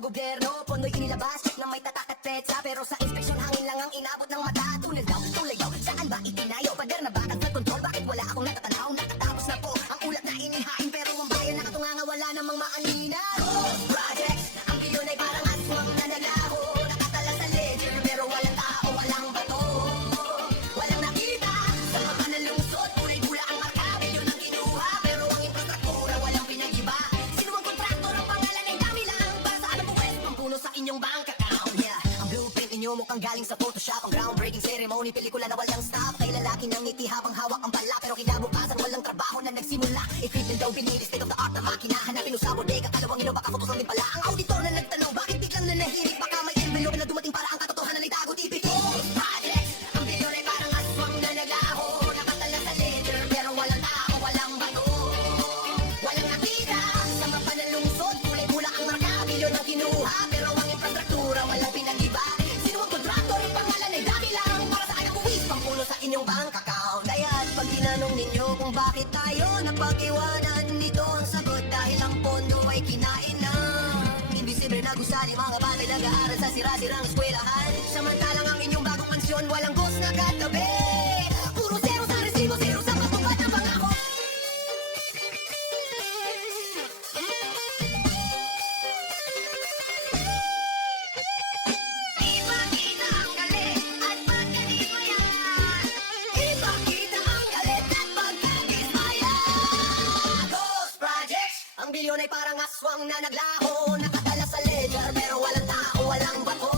ng gobyerno, pondo'y inilabas na may tatak at petsa. Pero sa inspeksyon hangin lang ang inabot ng mata. Tunel daw, tulay daw, saan ba itinayo? Pader na bakal sa kontrol, bakit wala akong natatanaw? Nakatapos na po ang ulat na inihain, pero ang bayan nakatunganga wala namang maanina. Ghost projects, ang bilyon ay parang aswang na naglaho. Nakatala sa ledger, pero walang tao, walang bato. Walang nakita, sa mapa ng lungsod, kulay-gula ang marka. Bilyon ang kinuha, pero ang infrastruktura walang pinag-iba. Sino ang kontraktor, ang pangalan ay dami lang. Para sa alam mo, West, pampuno sa inyong bank account. Yeah, ang blueprint ninyo mukhang galing sa Photoshop. Ang groundbreaking ceremony, pelikula na walang stop. Kay lalaki ng ngiti habang hawak ang bala, pero kinabukasan walang trabaho na nagsimula. Equipment daw binili, state of the art na makina. Hanapin mo sa bodega, kalawang ino, baka photos lang din pala. Ang auditor na nagtanong, bakit biglang nanahimik? Baka may envelope na dumating para ang katotohanan ay tago tipik. Ghost projects, ang bilyon ay parang aswang na naglaho. Nakatala sa ledger, pero walang tao, walang bato. Walang nakita, sa mapa ng lungsod, kulay-gula ang marka. Bilyon ang kinuha, pero ang infrastruktura walang pinag-iba. Sino ang kontraktor, ang pangalan ay dami lang. Para sa anak buwis, pampuno sa inyong bank account. Kaya't pag tinanong ninyo kung bakit tayo napag-iwanan, nito ang sagot dahil ang pondo ay kinain na. Invisible na gusali, mga batay nag-aaral sa sira-sirang eskwelahan. Samantalang ang inyong bagong mansyon, walang ghost na katabi. Puro zero sa resibo, zero sa patupad ng pangako. Ipakita ang galit at pagkadismaya. Ipakita ang galit at pagkadismaya. Ghost projects, ang bilyon ay parang aswang na naglaho. Nakatala sa ledger, pero walang tao, walang bato.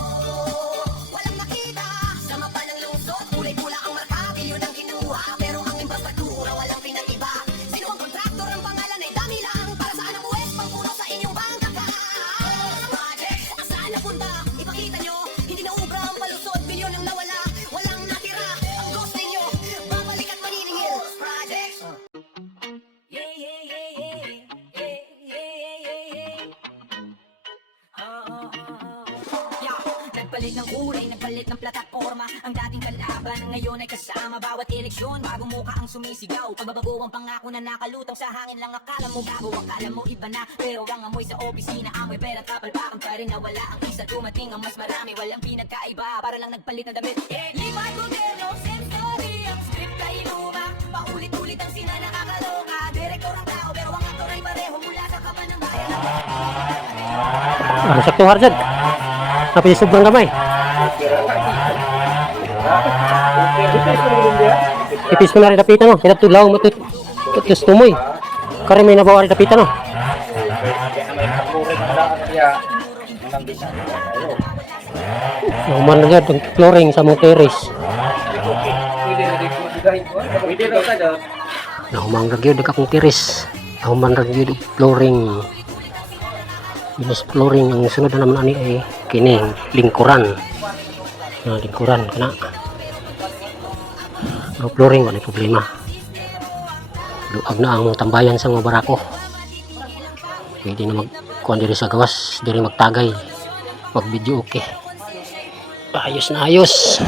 Walang nakita, sa mapa ng lungsod, kulay-gula ang marka. Bilyon ang kinuha, pero ang infrastruktura walang pinag-iba. Sino ang kontraktor, ang pangalan ay dami lang. Para saan ang West, pampuno sa inyong bank account. Projects, saan napunta? Ipakita nyo, hindi na ubra ang palusot. Bilyon ang nawala, walang natira. Ang ghost ninyo, babalik at maniningil. Projects. Yeah, yeah, yeah, yeah. Yeah, yeah, yeah, yeah, yeah. Yeah. Nagpalit ng kulay, nagpalit ng plataforma. Ang dating kalaban, ngayon ay kasama. Bawat eleksyon, bagong mukha ang sumisigaw. Pagbabago ang pangako na nakalutang sa hangin lang. Akala mo bago, akala mo iba na. Pero ang amoy sa opisina, amoy pera, kapalpakan pa rin na wala. Ang isa dumating ang mas marami, walang pinagkaiba. Para lang nagpalit ng damit. Lima gobyerno, same story. Ang script ay luma, paulit-ulit ang sina nakakaloka. Direktor ang tao, pero ang aktor ay pareho. Mula sa kaban ng bayan. Ano sakto harjad? Tapi sobrang gamay. Ipis mo na rin dapitan no. Hirap tulaw mo tutus tumoy. Kare may nabawa rin dapitan no. Naman na ang flooring sa mong terrace. Naman na gyud akong terrace. Naman na gyud flooring. Minus flooring ang sunod na naman ani ay kini lingkuran. Na lingkuran kana. No flooring wala problema. Luag na ang tambayan sa mga barako. Pwede na magkuhan diri sa gawas, diri magtagay. Mag video okay. Ayos na ayos.